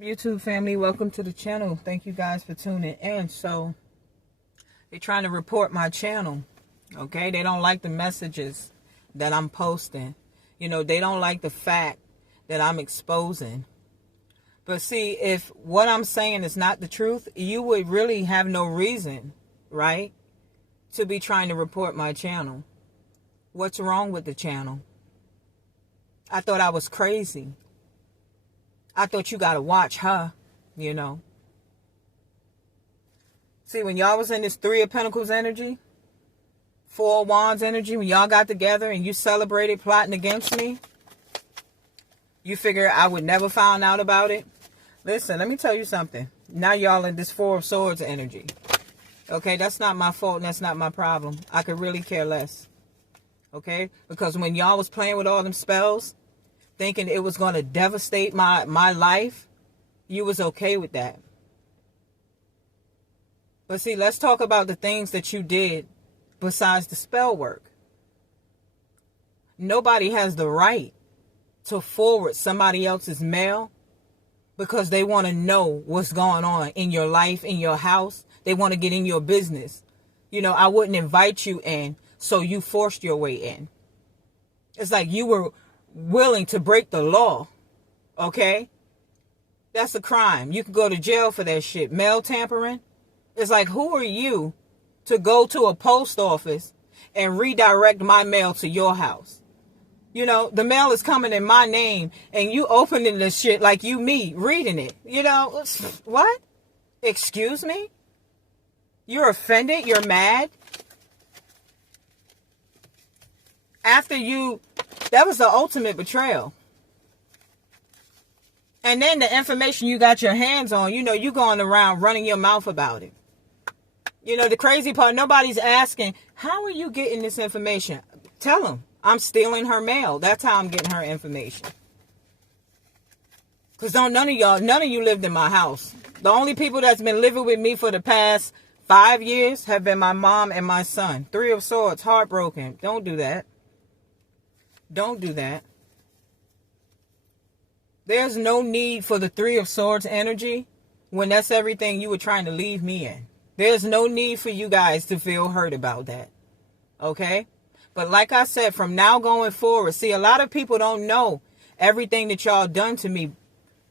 YouTube family, welcome to the channel. Thank you guys for tuning in. So they're trying to report my channel. Okay, they don't like the messages that I'm posting. You know, they don't like the fact that I'm exposing. But see, if what I'm saying is not the truth, you would really have no reason, right, to be trying to report my channel. What's wrong with the channel? I thought I was crazy. I thought you gotta watch her, you know. See, when y'all was in this Three of Pentacles energy, Four of Wands energy, when y'all got together and you celebrated plotting against me, you figure I would never find out about it? Listen, let me tell you something. Now y'all in this Four of Swords energy. Okay, that's not my fault and that's not my problem. I could really care less. Okay? Because when y'all was playing with all them spells, thinking it was going to devastate my life, you was okay with that. But see, let's talk about the things that you did besides the spell work. Nobody has the right to forward somebody else's mail because they want to know what's going on in your life, in your house. They want to get in your business. You know, I wouldn't invite you in, so you forced your way in. It's like you were willing to break the law. Okay? That's a crime. You can go to jail for that shit. Mail tampering. It's like, who are you to go to a post office and redirect my mail to your house? You know, the mail is coming in my name and you opening the shit like you me reading it. You know, what? Excuse me? You're offended? You're mad? After you, that was the ultimate betrayal. And then the information you got your hands on, you know, you going around running your mouth about it. You know, the crazy part, nobody's asking, how are you getting this information? Tell them, I'm stealing her mail. That's how I'm getting her information. Because none of you lived in my house. The only people that's been living with me for the past 5 years have been my mom and my son. Three of Swords, heartbroken. Don't do that. Don't do that. There's no need for the Three of Swords energy when that's everything you were trying to leave me in. There's no need for you guys to feel hurt about that. Okay? But like I said, from now going forward, see, a lot of people don't know everything that y'all done to me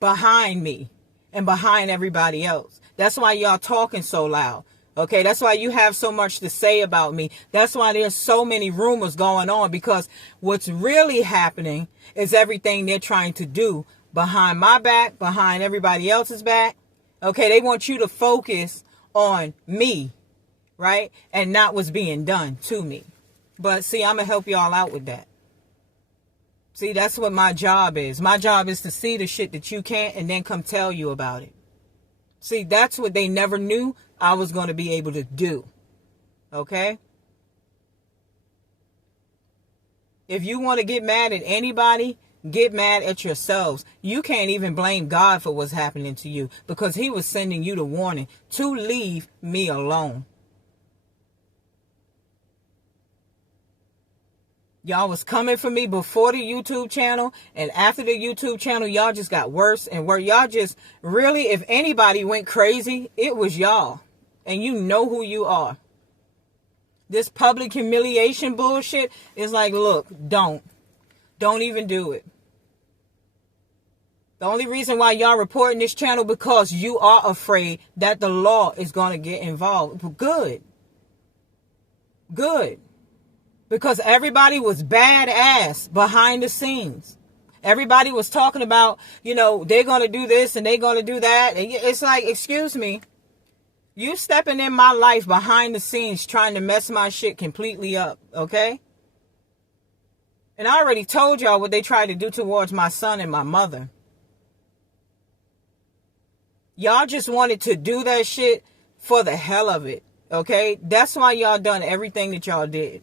behind me and behind everybody else. That's why y'all talking so loud. Okay, that's why you have so much to say about me. That's why there's so many rumors going on, because what's really happening is everything they're trying to do behind my back, behind everybody else's back. Okay, they want you to focus on me, right? And not what's being done to me. But see, I'm going to help y'all out with that. See, that's what my job is. My job is to see the shit that you can't and then come tell you about it. See, that's what they never knew I was going to be able to do. Okay? If you want to get mad at anybody, get mad at yourselves. You can't even blame God for what's happening to you, because he was sending you the warning to leave me alone. Y'all was coming for me before the YouTube channel, and after the YouTube channel, y'all just got worse and worse. Y'all just, really, if anybody went crazy, it was y'all. And you know who you are. This public humiliation bullshit is like, look, don't even do it. The only reason why y'all reporting this channel, because you are afraid that the law is going to get involved. Good. Because everybody was badass behind the scenes. Everybody was talking about, you know, they're going to do this and they're going to do that. And it's like, excuse me. You stepping in my life behind the scenes trying to mess my shit completely up, okay? And I already told y'all what they tried to do towards my son and my mother. Y'all just wanted to do that shit for the hell of it, okay? That's why y'all done everything that y'all did.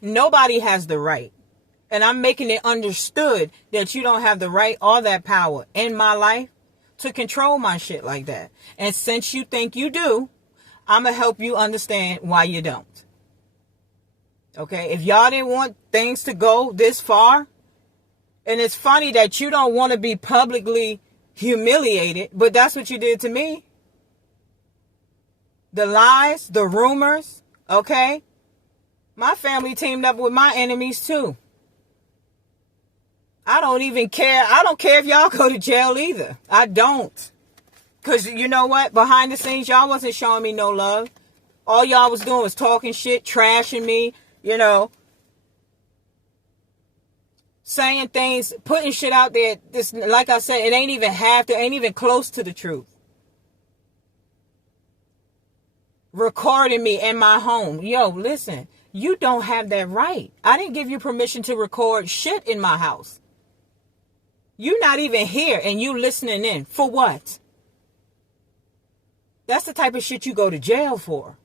Nobody has the right. And I'm making it understood that you don't have the right or that power in my life to control my shit like that. And since you think you do, I'm going to help you understand why you don't. Okay? If y'all didn't want things to go this far, and it's funny that you don't want to be publicly humiliated, but that's what you did to me. The lies, the rumors, okay? My family teamed up with my enemies too. I don't even care. I don't care if y'all go to jail either. I don't. Because you know what? Behind the scenes, y'all wasn't showing me no love. All y'all was doing was talking shit, trashing me, you know. Saying things, putting shit out there. This, like I said, it ain't even close to the truth. Recording me in my home. Yo, listen, you don't have that right. I didn't give you permission to record shit in my house. You're not even here and you listening in. For what? That's the type of shit you go to jail for.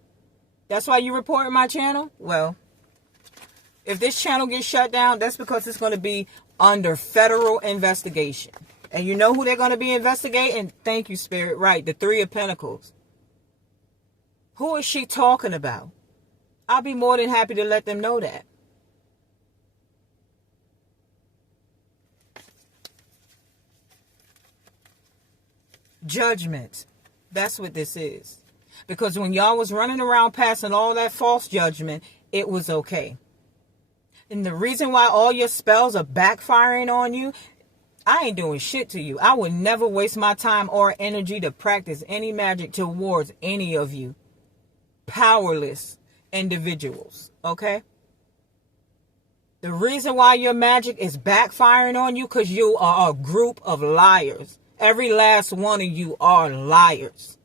That's why you reported my channel? Well, if this channel gets shut down, that's because it's going to be under federal investigation. And you know who they're going to be investigating? Thank you, Spirit. Right, the Three of Pentacles. Who is she talking about? I'll be more than happy to let them know that. Judgment. That's what this is. Because when y'all was running around passing all that false judgment, it was okay. And the reason why all your spells are backfiring on you, I ain't doing shit to you. I would never waste my time or energy to practice any magic towards any of you powerless individuals, okay? The reason why your magic is backfiring on you because you are a group of liars. Every last one of you are liars.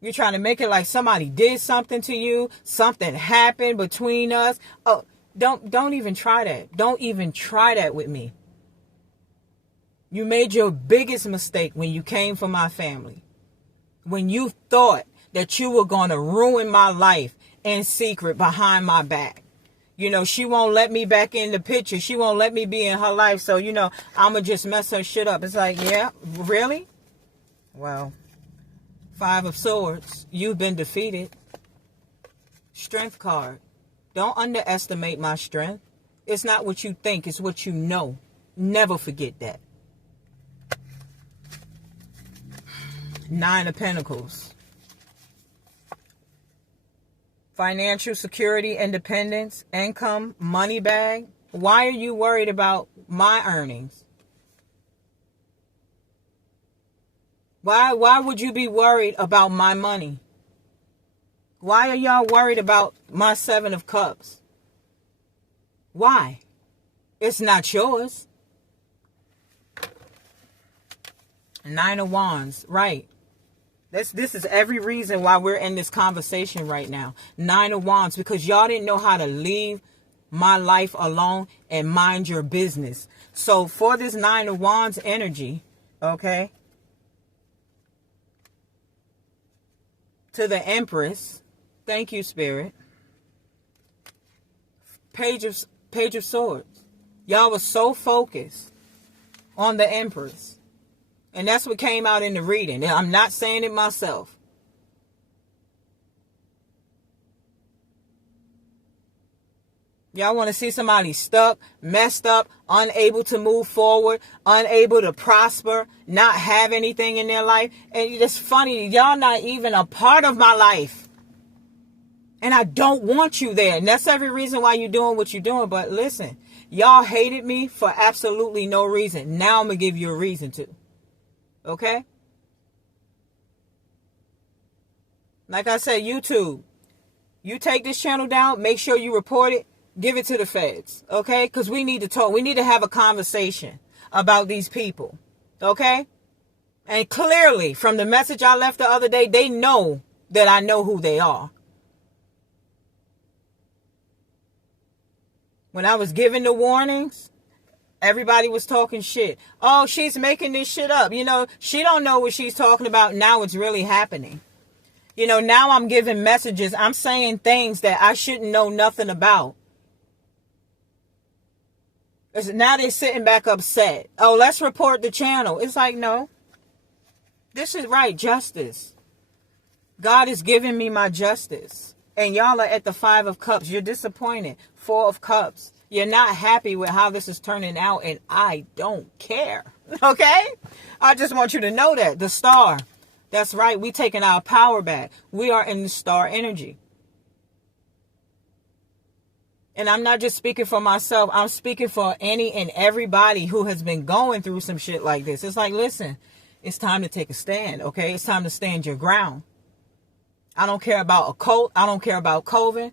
You're trying to make it like somebody did something to you, something happened between us. Oh, don't even try that. Don't even try that with me. You made your biggest mistake when you came for my family. When you thought that you were going to ruin my life in secret behind my back. You know, she won't let me back in the picture. She won't let me be in her life. So, you know, I'm going to just mess her shit up. It's like, yeah, really? Well, Five of Swords. You've been defeated. Strength card. Don't underestimate my strength. It's not what you think. It's what you know. Never forget that. Nine of Pentacles. Financial security, independence, income, money bag. Why are you worried about my earnings? Why would you be worried about my money? Why are y'all worried about my Seven of Cups? Why? It's not yours. Nine of Wands, right. This is every reason why we're in this conversation right now. Nine of Wands, because y'all didn't know how to leave my life alone and mind your business. So for this Nine of Wands energy, okay, to the Empress, thank you, Spirit. Page of Swords. Y'all was so focused on the Empress. And that's what came out in the reading. I'm not saying it myself. Y'all want to see somebody stuck, messed up, unable to move forward, unable to prosper, not have anything in their life. And it's funny, y'all not even a part of my life. And I don't want you there. And that's every reason why you're doing what you're doing. But listen, y'all hated me for absolutely no reason. Now I'm going to give you a reason to. Okay? Like I said, YouTube, you take this channel down, make sure you report it, give it to the feds. Okay? Because we need to talk. We need to have a conversation about these people. Okay? And clearly, from the message I left the other day, they know that I know who they are. When I was giving the warnings, everybody was talking shit. Oh, she's making this shit up. You know, she don't know what she's talking about. Now it's really happening. You know, now I'm giving messages. I'm saying things that I shouldn't know nothing about. Now they're sitting back upset. Oh, let's report the channel. It's like, no. This is right. Justice. God is giving me my justice. And y'all are at the Five of Cups. You're disappointed. Four of Cups. You're not happy with how this is turning out, and I don't care. Okay? I just want you to know that. The star. That's right. We taking our power back. We are in the star energy. And I'm not just speaking for myself. I'm speaking for any and everybody who has been going through some shit like this. It's like, listen, it's time to take a stand, okay? It's time to stand your ground. I don't care about a cult. I don't care about COVID.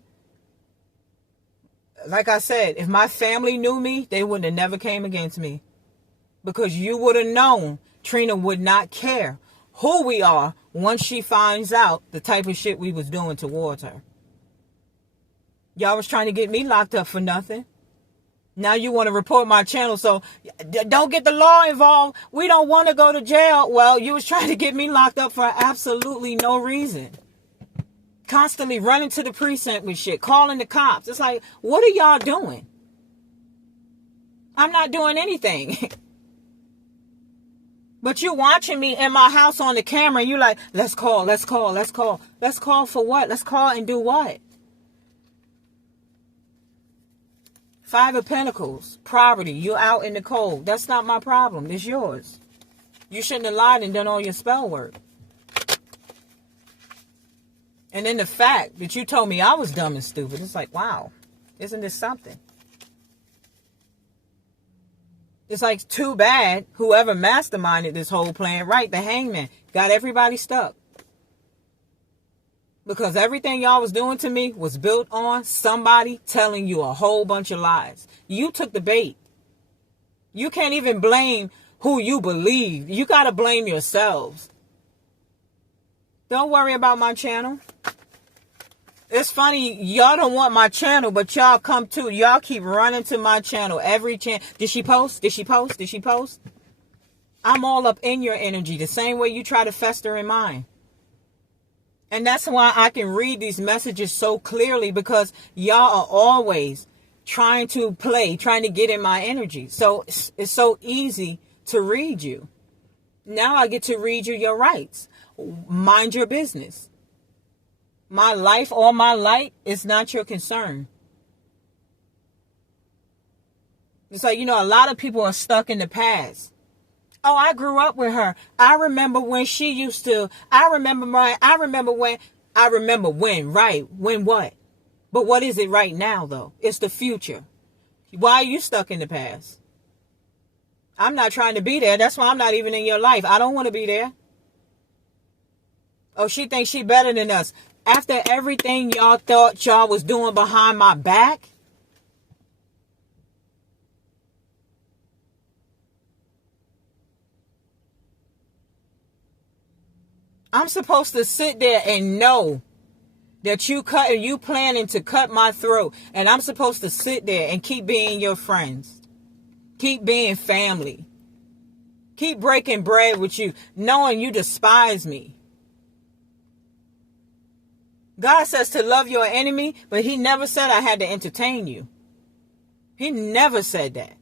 Like I said, if my family knew me, they would have never came against me. Because you would have known Trina would not care who we are once she finds out the type of shit we was doing towards her. Y'all was trying to get me locked up for nothing. Now you want to report my channel, so don't get the law involved. We don't want to go to jail. Well, you was trying to get me locked up for absolutely no reason. Constantly running to the precinct with shit, calling the cops. It's like, what are y'all doing? I'm not doing anything. But you watching me in my house on the camera, and you like, let's call. Let's call for what? Let's call and do what? Five of Pentacles, poverty, you're out in the cold. That's not my problem. It's yours. You shouldn't have lied and done all your spell work. And then the fact that you told me I was dumb and stupid, it's like, wow, isn't this something? It's like, too bad whoever masterminded this whole plan, right, the hangman, got everybody stuck. Because everything y'all was doing to me was built on somebody telling you a whole bunch of lies. You took the bait. You can't even blame who you believe. You got to blame yourselves. Don't worry about my channel. It's funny, y'all don't want my channel, but y'all come too. Y'all keep running to my channel every chance. Did she post? Did she post? Did she post? I'm all up in your energy the same way you try to fester in mine. And that's why I can read these messages so clearly, because y'all are always trying to play, trying to get in my energy. So it's so easy to read you. Now I get to read you your rights. Mind your business. My life or my light is not your concern. It's like, a lot of people are stuck in the past. Oh, I grew up with her. I remember when she used to. I remember when, right? When what? But what is it right now, though? It's the future. Why are you stuck in the past? I'm not trying to be there. That's why I'm not even in your life. I don't want to be there. Oh, she thinks she better than us. After everything y'all thought y'all was doing behind my back. I'm supposed to sit there and know that you planning to cut my throat. And I'm supposed to sit there and keep being your friends. Keep being family. Keep breaking bread with you, knowing you despise me. God says to love your enemy, but he never said I had to entertain you. He never said that.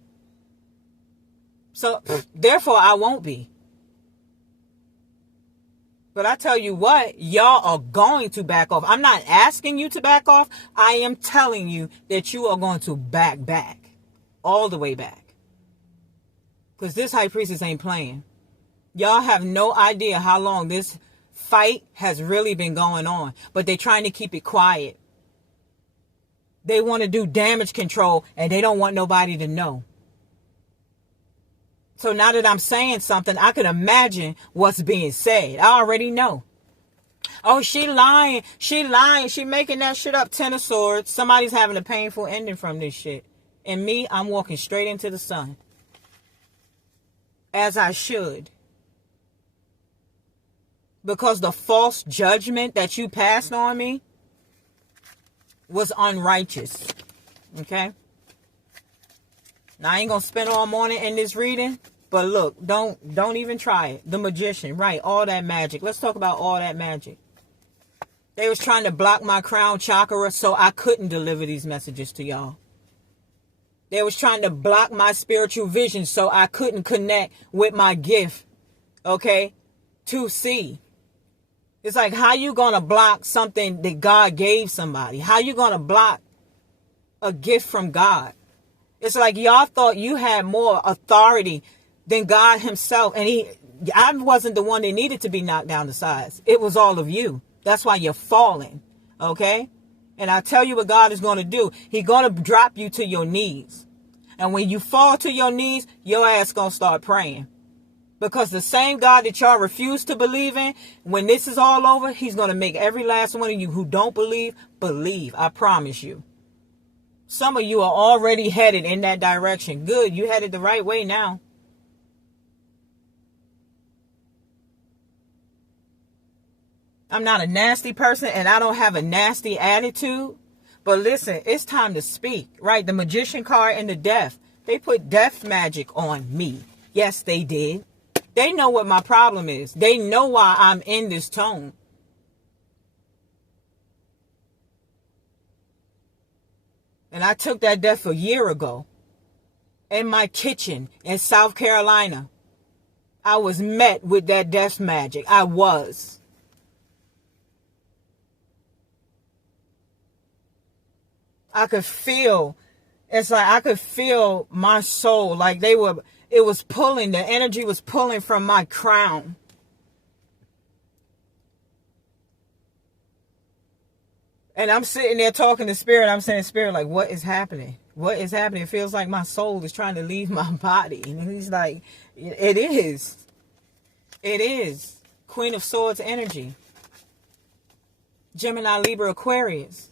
So, therefore, I won't be. But I tell you what, y'all are going to back off. I'm not asking you to back off. I am telling you that you are going to back. All the way back. Because this high priestess ain't playing. Y'all have no idea how long this fight has really been going on. But they're trying to keep it quiet. They want to do damage control and they don't want nobody to know. So now that I'm saying something, I could imagine what's being said. I already know. Oh, she lying. She making that shit up. 10 of Swords. Somebody's having a painful ending from this shit. And me, I'm walking straight into the sun. As I should. Because the false judgment that you passed on me was unrighteous. Okay? Now, I ain't going to spend all morning in this reading. But look, don't even try it. The magician, right? All that magic. Let's talk about all that magic. They was trying to block my crown chakra so I couldn't deliver these messages to y'all. They was trying to block my spiritual vision so I couldn't connect with my gift. Okay? To see. It's like, how you going to block something that God gave somebody? How you going to block a gift from God? It's like y'all thought you had more authority than God himself. And I wasn't the one that needed to be knocked down to size. It was all of you. That's why you're falling. Okay? And I tell you what God is going to do. He's going to drop you to your knees. And when you fall to your knees, your ass going to start praying. Because the same God that y'all refuse to believe in, when this is all over, he's going to make every last one of you who don't believe. I promise you. Some of you are already headed in that direction. Good, you headed the right way now. I'm not a nasty person and I don't have a nasty attitude. But listen, it's time to speak, right? The magician card and the death. They put death magic on me. Yes, they did. They know what my problem is. They know why I'm in this tone. And I took that death a year ago. In my kitchen in South Carolina. I was met with that death magic. I was. I could feel, it's like I could feel my soul. Like it was pulling, the energy was pulling from my crown. And I'm sitting there talking to Spirit. I'm saying, Spirit, like, what is happening? What is happening? It feels like my soul is trying to leave my body. And he's like, it is. It is. Queen of Swords energy. Gemini, Libra, Aquarius.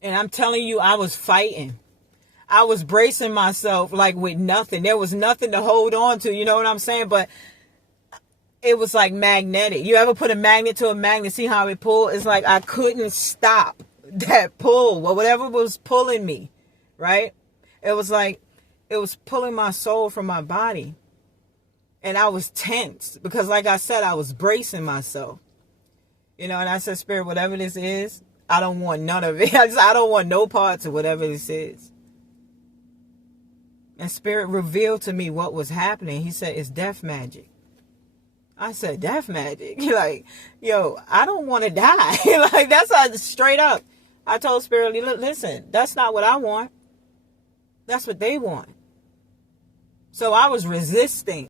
And I'm telling you, I was fighting. I was bracing myself like with nothing. There was nothing to hold on to. You know what I'm saying? But it was like magnetic. You ever put a magnet to a magnet, see how it pulled? It's like I couldn't stop that pull or whatever was pulling me, right? It was like it was pulling my soul from my body. And I was tense because, like I said, I was bracing myself. You know, and I said, Spirit, whatever this is, I don't want none of it. I don't want no parts of whatever this is. And Spirit revealed to me what was happening. He said, it's death magic. I said, death magic? Like, yo, I don't want to die. Like, that's straight up. I told Spirit, listen, that's not what I want. That's what they want. So I was resisting.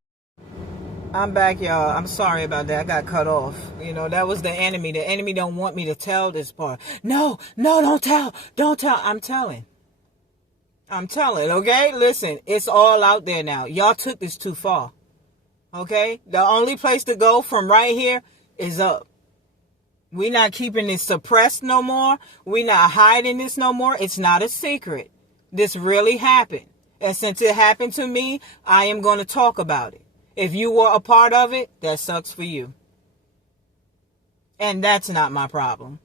I'm back, y'all. I'm sorry about that. I got cut off. You know, that was the enemy. The enemy don't want me to tell this part. No, don't tell. Don't tell. I'm telling, okay? Listen, it's all out there now. Y'all took this too far. Okay? The only place to go from right here is up. We're not keeping this suppressed no more. We're not hiding this no more. It's not a secret. This really happened. And since it happened to me, I am going to talk about it. If you were a part of it, that sucks for you. And that's not my problem.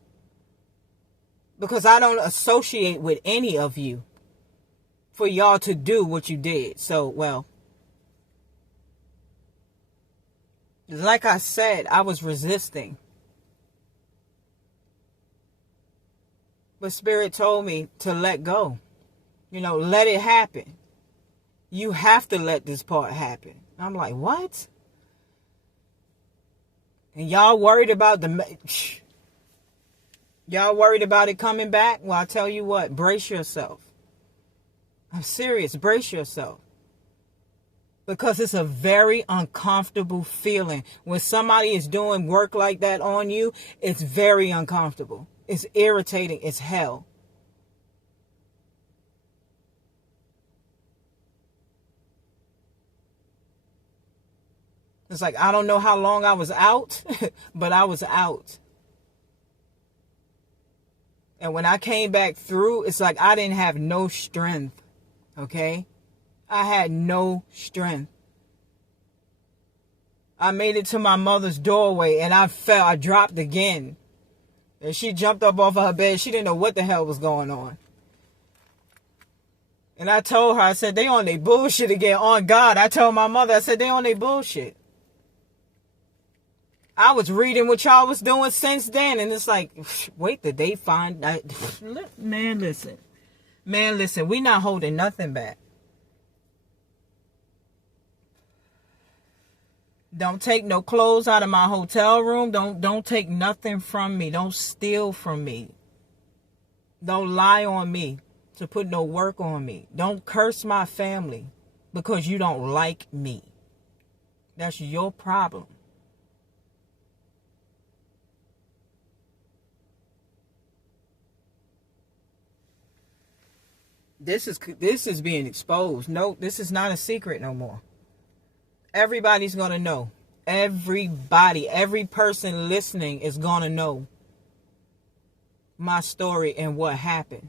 Because I don't associate with any of you for y'all to do what you did. So, well, like I said, I was resisting. But Spirit told me to let go. You know, let it happen. You have to let this part happen. I'm like, what? And y'all worried about y'all worried about it coming back? Well, I tell you what, brace yourself. I'm serious, brace yourself. Because it's a very uncomfortable feeling. When somebody is doing work like that on you, it's very uncomfortable. It's irritating as hell. It's like, I don't know how long I was out, but I was out. And when I came back through, it's like I didn't have no strength, okay? I had no strength. I made it to my mother's doorway and I fell, I dropped again. And she jumped up off of her bed. She didn't know what the hell was going on. And I told her, I said, they on their bullshit again. On God, I told my mother, I said, they on their bullshit. I was reading what y'all was doing since then. And it's like, wait, did they find that? Man, listen. We not holding nothing back. Don't take no clothes out of my hotel room. Don't take nothing from me. Don't steal from me. Don't lie on me to put no work on me. Don't curse my family because you don't like me. That's your problem. This is being exposed. No, this is not a secret no more. Everybody's going to know. Everybody, every person listening is going to know my story and what happened.